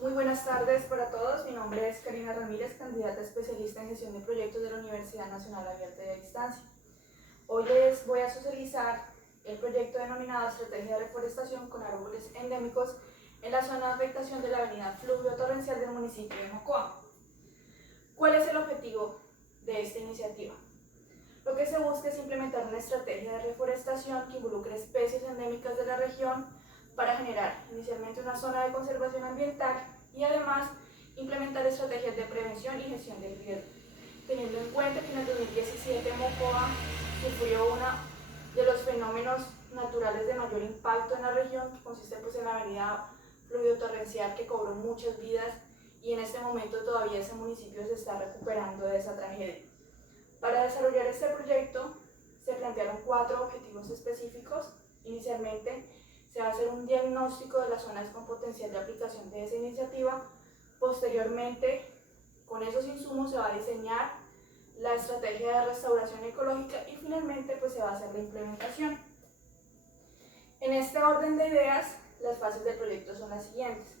Muy buenas tardes para todos. Mi nombre es Karina Ramírez, candidata especialista en gestión de proyectos de la Universidad Nacional Abierta y a Distancia. Hoy les voy a socializar el proyecto denominado Estrategia de Reforestación con Árboles Endémicos en la zona de afectación de la avenida Fluvio Torrencial del municipio de Mocoa. ¿Cuál es el objetivo de esta iniciativa? Lo que se busca es implementar una estrategia de reforestación que involucre especies endémicas de la región para generar inicialmente una zona de conservación ambiental y además implementar estrategias de prevención y gestión del riesgo, teniendo en cuenta que en el 2017 Mocoa sufrió uno de los fenómenos naturales de mayor impacto en la región, que consiste en la avenida Fluvio Torrencial, que cobró muchas vidas, y en este momento todavía ese municipio se está recuperando de esa tragedia. Para desarrollar este proyecto se plantearon 4 objetivos específicos. Inicialmente se va a hacer un diagnóstico de las zonas con potencial de aplicación de esa iniciativa. Posteriormente, con esos insumos se va a diseñar la estrategia de restauración ecológica y finalmente se va a hacer la implementación. En este orden de ideas, las fases del proyecto son las siguientes.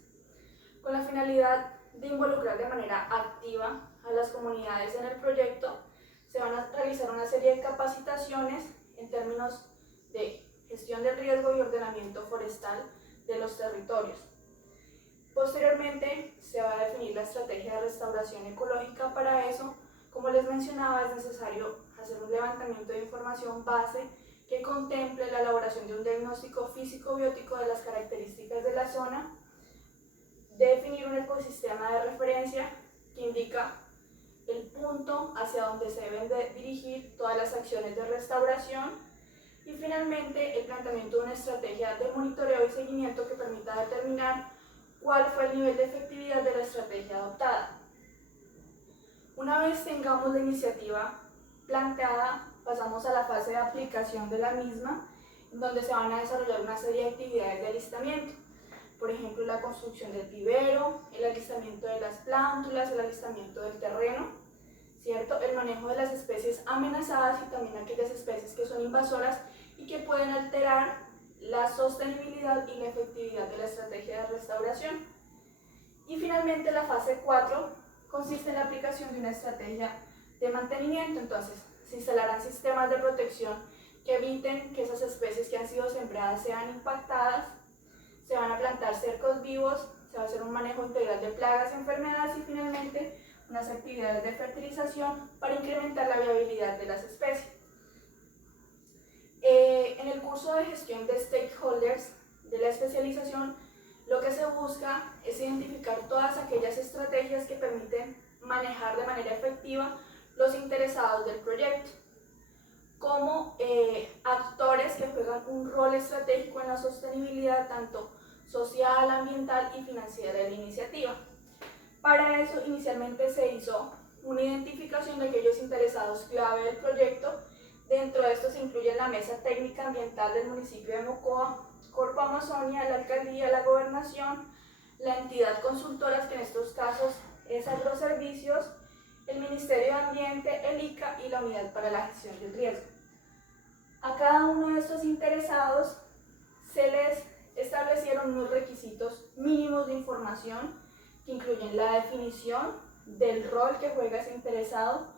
Con la finalidad de involucrar de manera activa a las comunidades en el proyecto, se van a realizar una serie de capacitaciones en términos de gestión del riesgo y ordenamiento forestal de los territorios. Posteriormente, se va a definir la estrategia de restauración ecológica. Para eso, como les mencionaba, es necesario hacer un levantamiento de información base que contemple la elaboración de un diagnóstico físico-biótico de las características de la zona, definir un ecosistema de referencia que indica el punto hacia donde se deben de dirigir todas las acciones de restauración y finalmente el planteamiento de una estrategia de monitoreo y seguimiento que permita determinar cuál fue el nivel de efectividad de la estrategia adoptada. Una vez tengamos la iniciativa planteada, pasamos a la fase de aplicación de la misma, donde se van a desarrollar una serie de actividades de alistamiento. Por ejemplo, la construcción del vivero, el alistamiento de las plántulas, el alistamiento del terreno, ¿cierto? El manejo de las especies amenazadas y también aquellas especies que son invasoras y que pueden alterar la sostenibilidad y la efectividad de la estrategia de restauración. Y finalmente la fase 4 consiste en la aplicación de una estrategia de mantenimiento. Entonces, se instalarán sistemas de protección que eviten que esas especies que han sido sembradas sean impactadas, se van a plantar cercos vivos, se va a hacer un manejo integral de plagas y enfermedades y finalmente unas actividades de fertilización para incrementar la viabilidad de las especies. En el curso de gestión de stakeholders de la especialización, lo que se busca es identificar todas aquellas estrategias que permiten manejar de manera efectiva los interesados del proyecto, como actores que juegan un rol estratégico en la sostenibilidad tanto social, ambiental y financiera de la iniciativa. Para eso, inicialmente se hizo una identificación de aquellos interesados clave del proyecto. Dentro de esto se incluye la Mesa Técnica Ambiental del municipio de Mocoa, Corpo Amazonia, la Alcaldía, la Gobernación, la entidad consultora, que en estos casos es Agroservicios, el Ministerio de Ambiente, el ICA y la Unidad para la Gestión del Riesgo. A cada uno de estos interesados se les establecieron unos requisitos mínimos de información que incluyen la definición del rol que juega ese interesado,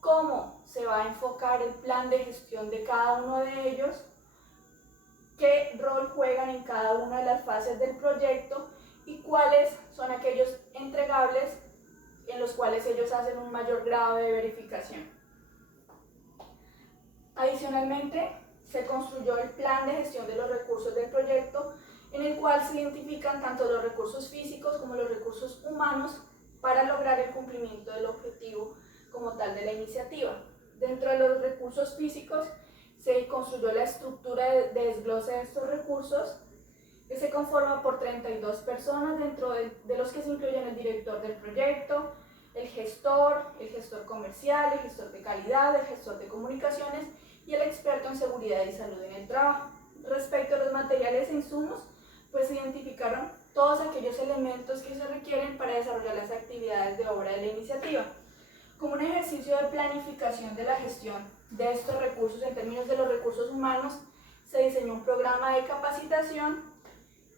cómo se va a enfocar el plan de gestión de cada uno de ellos, qué rol juegan en cada una de las fases del proyecto y cuáles son aquellos entregables en los cuales ellos hacen un mayor grado de verificación. Adicionalmente, se construyó el plan de gestión de los recursos del proyecto, en el cual se identifican tanto los recursos físicos como los recursos humanos para lograr el cumplimiento del objetivo como tal de la iniciativa. Dentro de los recursos físicos se construyó la estructura de desglose de estos recursos, que se conforma por 32 personas, dentro de los que se incluyen el director del proyecto, el gestor comercial, el gestor de calidad, el gestor de comunicaciones y el experto en seguridad y salud en el trabajo. Respecto a los materiales e insumos, se identificaron todos aquellos elementos que se requieren para desarrollar las actividades de obra de la iniciativa. Como un ejercicio de planificación de la gestión de estos recursos en términos de los recursos humanos, se diseñó un programa de capacitación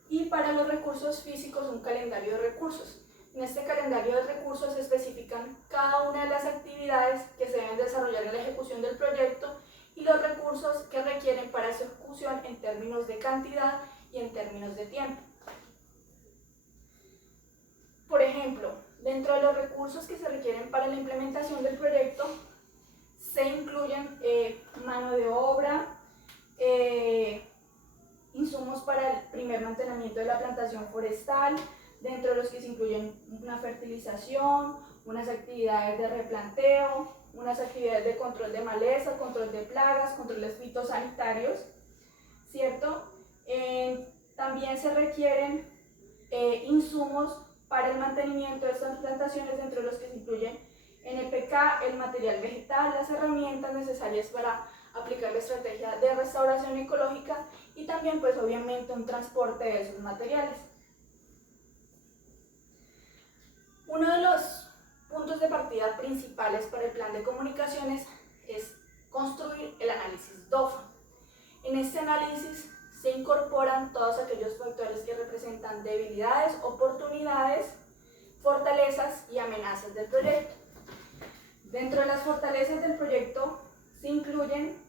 y para los recursos físicos un calendario de recursos. En este calendario de recursos se especifican cada una de las actividades que se deben desarrollar en la ejecución del proyecto y los recursos que requieren para su ejecución en términos de cantidad y en términos de tiempo. Por ejemplo, dentro de los recursos que se requieren para la implementación del proyecto se incluyen mano de obra, insumos para el primer mantenimiento de la plantación forestal, dentro de los que se incluyen una fertilización, unas actividades de replanteo, unas actividades de control de maleza, control de plagas, controles fitosanitarios, ¿cierto? También se requieren insumos para el mantenimiento de estas plantaciones, dentro de los que se incluyen NPK, el material vegetal, las herramientas necesarias para aplicar la estrategia de restauración ecológica y también pues obviamente un transporte de esos materiales. Uno de los puntos de partida principales para el plan de comunicaciones es construir el análisis DOFA. En este análisis se incorporan todos aquellos factores que representan debilidades, oportunidades, fortalezas y amenazas del proyecto. Dentro de las fortalezas del proyecto se incluyen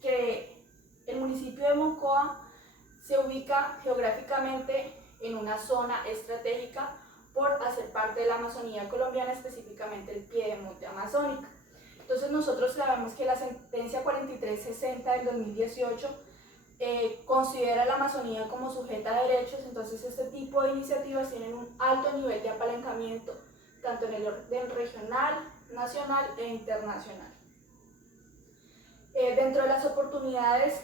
que el municipio de Mocoa se ubica geográficamente en una zona estratégica por hacer parte de la Amazonía colombiana, específicamente el Piedemonte amazónico. Entonces nosotros sabemos que la sentencia 4360 del 2018 considera la Amazonía como sujeta de derechos, entonces este tipo de iniciativas tienen un alto nivel de apalancamiento, tanto en el orden regional, nacional e internacional. Dentro de las oportunidades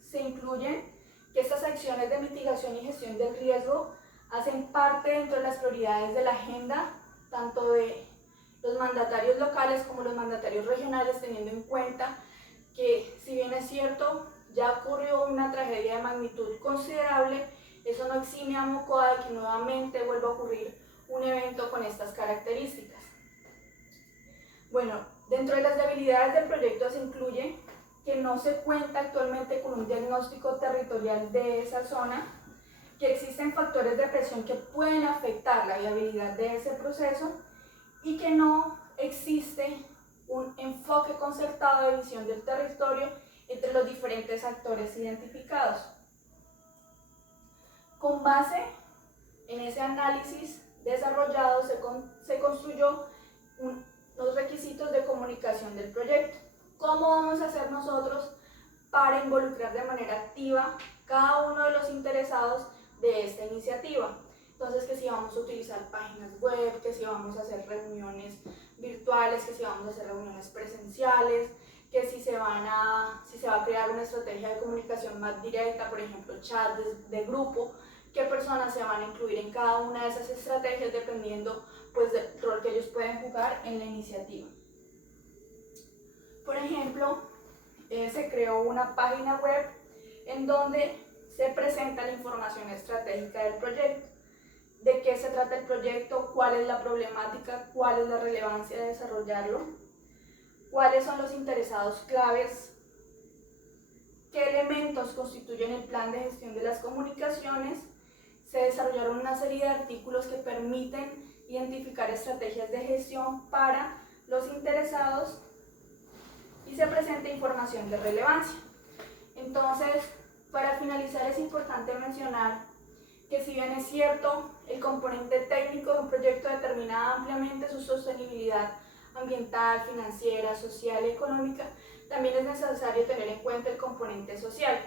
se incluyen que estas acciones de mitigación y gestión del riesgo hacen parte dentro de las prioridades de la agenda, tanto de los mandatarios locales como los mandatarios regionales, teniendo en cuenta que, si bien es cierto, ya ocurrió una tragedia de magnitud considerable, eso no exime a Mocoa de que nuevamente vuelva a ocurrir un evento con estas características. Bueno, dentro de las debilidades del proyecto se incluye que no se cuenta actualmente con un diagnóstico territorial de esa zona, que existen factores de presión que pueden afectar la viabilidad de ese proceso y que no existe un enfoque concertado de visión del territorio entre los diferentes actores identificados. Con base en ese análisis desarrollado se construyó los requisitos de comunicación del proyecto. ¿Cómo vamos a hacer nosotros para involucrar de manera activa cada uno de los interesados de esta iniciativa? Entonces, que si vamos a utilizar páginas web, que si vamos a hacer reuniones virtuales, que si vamos a hacer reuniones presenciales, que si se va a crear una estrategia de comunicación más directa, por ejemplo, chat de grupo, qué personas se van a incluir en cada una de esas estrategias dependiendo pues, del rol que ellos pueden jugar en la iniciativa. Por ejemplo, se creó una página web en donde se presenta la información estratégica del proyecto, de qué se trata el proyecto, cuál es la problemática, cuál es la relevancia de desarrollarlo, cuáles son los interesados claves, qué elementos constituyen el plan de gestión de las comunicaciones. Se desarrollaron una serie de artículos que permiten identificar estrategias de gestión para los interesados y se presenta información de relevancia. Entonces, para finalizar es importante mencionar que si bien es cierto, el componente técnico de un proyecto determina ampliamente su sostenibilidad ambiental, financiera, social y económica, también es necesario tener en cuenta el componente social.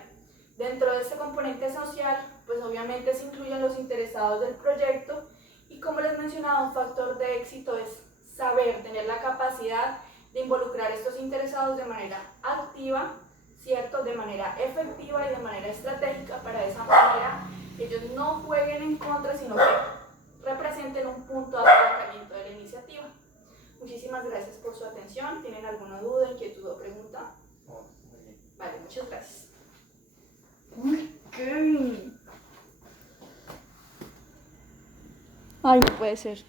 Dentro de este componente social, pues obviamente se incluyen los interesados del proyecto y, como les mencionaba, un factor de éxito es saber, tener la capacidad de involucrar a estos interesados de manera activa, ¿cierto? De manera efectiva y de manera estratégica, para de esa manera ellos no jueguen en contra, sino que representen un punto de apalancamiento de la iniciativa. Muchísimas gracias por su atención. ¿Tienen alguna duda, inquietud o pregunta? Vale, muchas gracias. Uy, Kevin. Ay, no puede ser.